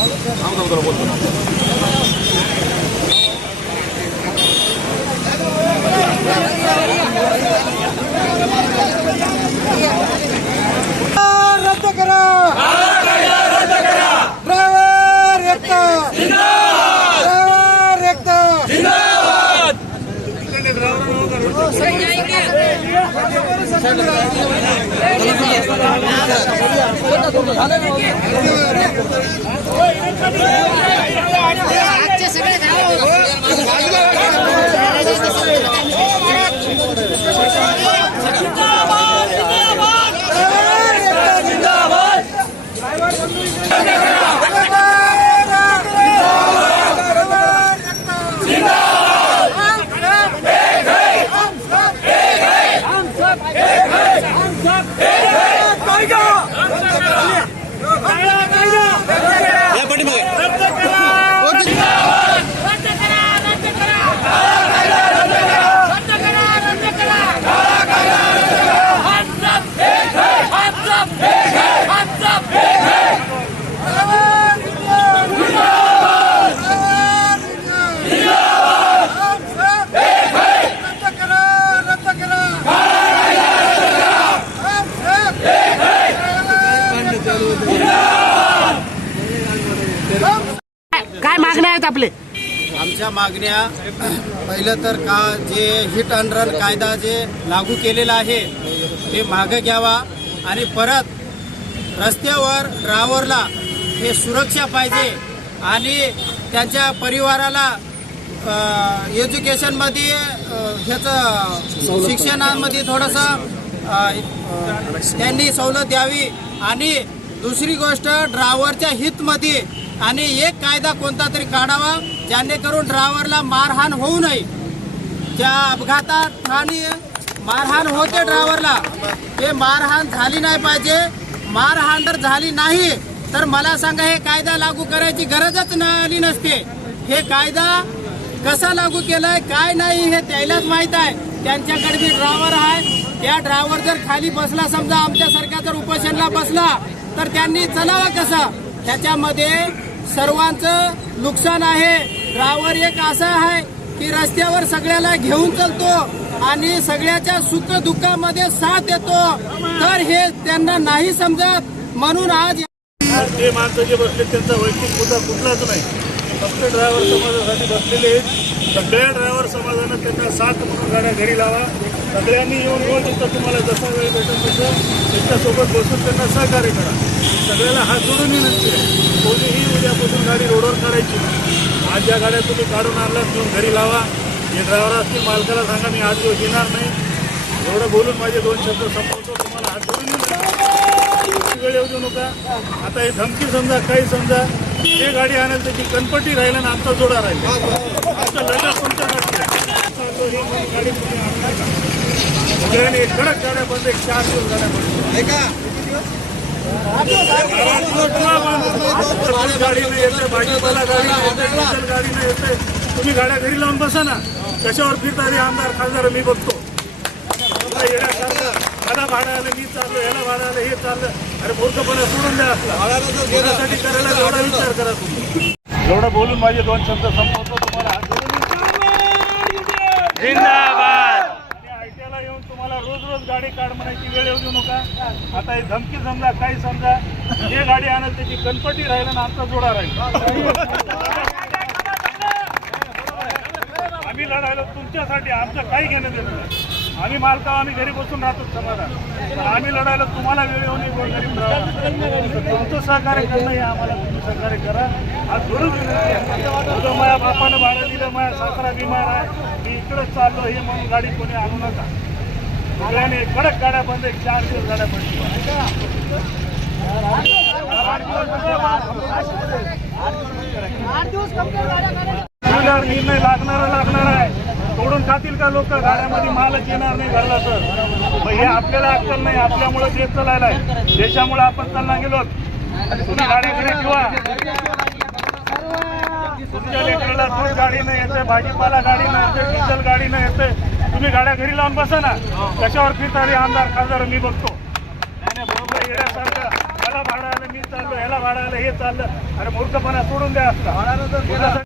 Gracias. はい。मागण्या आहेत आपले. आमच्या मागण्या पहिलं तर का जे हिट अँड रन कायदा जे लागू केलेला आहे ते मागं घ्यावा आणि परत रस्त्यावर ड्रायव्हरला हे सुरक्षा पाहिजे आणि त्यांच्या परिवाराला एज्युकेशनमध्ये ह्याचं शिक्षणामध्ये थोडंसं त्यांनी सवलत द्यावी आणि दुसरी गोष्ट ड्रायव्हरच्या हितमध्ये आणि एक कायदा कोणता तरी काढावा जेणेकरून ड्रायव्हरला मारहाण होऊ नये. त्या अपघातात आणि मारहाण होते ड्रायव्हरला ते मारहाण झाली नाही पाहिजे. मारहाण जर झाली नाही तर मला सांगा हे कायदा लागू करायची गरजच नाही आली नसते. हे कायदा कसा लागू केलाय काय नाही हे त्यालाच माहीत आहे. त्यांच्याकडे जे ड्रायव्हर आहे त्या ड्रायव्हर जर खाली बसला समजा आमच्यासारख्या जर उपोषणला बसला तर त्यांनी चलावा कसं? त्याच्यामध्ये सर्वांचं नुकसान आहे. ड्रायव्हर एक असा आहे की रस्त्यावर सगळ्याला घेऊन चालतो आणि सगळ्याच्या सुख दुःखामध्ये साथ देतो. तर हे त्यांना नाही समजत. म्हणून आज ते माणसं जे बसले त्यांचा वैयक्तिक मुद्दा कुठलाच नाही. फक्त ड्रायव्हर समाजासाठी बसलेले आहेत. सगळ्या ड्रायव्हर समाजानं त्यांना साथ म्हणून गाड्या घरी लावा. सगळ्यांनी येऊन येऊन तिथं तुम्हाला जसा वेळ भेटेल तसं त्यांच्यासोबत बसून त्यांना सहकार्य करा. सगळ्याला हात जोडून विनंती आहे. कोणीही उद्यापासून गाडी रोडवर काढायची आज ज्या गाड्या तुम्ही काढून आणल्यात घेऊन घरी लावा. जे ड्रायव्हर असतील मालकाला सांगा मी आज दिवस येणार नाही. एवढं बोलून माझे दोन शब्द संपवतो. तुम्हाला हात जोडून वेळ येऊ देऊ नका. आता हे धमकी समजा काही समजा जे गाडी आणेल त्याची कनपट्टी राहील आणि आमचा जोडा राहील. आमचा लढा ही मग गाडी. सगळ्यांनी कडक गाड्या बंद एक चार दिवस गाड्या बंद. गाडी नाही येते भाजीपाला गाडी गाडी नाही येते. तुम्ही गाड्या घरी लावून बसा ना. कशावर फिरणारे आमदार खासदार मी बघतो. मला भाडं आलं मी चाललो याला भाडं आलं हे चाललं. अरे मूर्खपणा सोडून द्या असला. कोणासाठी करायला एवढा विचार करा तुम्ही. एवढं बोलून माझे दोन शब्द संपवतो तुम्हाला जिंदाबाद! आयटीआयला येऊन तुम्हाला रोज रोज गाडी काढ म्हणायची वेळ येऊ नका. आता हे धमकी समजा काही समजा जे गाडी आणत त्याची गणपती राहील आणि आमचा जोडा राहील. आम्ही लढायला तुमच्यासाठी आमचं काही घेणं देणं नाही. आम्ही मालका आम्ही घरी बसून राहतो समाधान. पण आम्ही लढायला तुम्हाला वेळ येऊन राहा. तुमचं सहकार्य करणं हे आम्हाला तुम्ही सहकार्य करा. आज आहे. उद्या माझ्या बापानं भाडं दिलं माझ्या सासरा बिमार आहे. मी इकडंच चाललो हे म्हणून गाडी कोणी आणू नका. सगळ्यांनी कडक गाड्या बंद एक चार दिवस गाड्या बंद. निर्णय लागणार लागणार आहे. तोडून खातील का लोक? गाड्यामध्ये मालच येणार नाही घरला तर. मग हे आपल्याला अक्कल नाही. आपल्यामुळे देश चालायला आहे देशामुळे आपण चालना गेलो तुम्ही गाड्याकडे घरी ठेवा. तुमच्या लेकराला दूध गाडी नाही येते भाजीपाला गाडी नाही येते डिझेल गाडी नाही येते. तुम्ही गाड्या घरी लावून बसा ना. त्याच्यावर फिरणारे आमदार खासदार मी बघतो. नाही, नाही, बरोबर येण्यासारखं मला भाडं आलं मी चाललो ह्याला भाडं आलं हे चाललं. अरे मूर्खपणा सोडून द्या. असला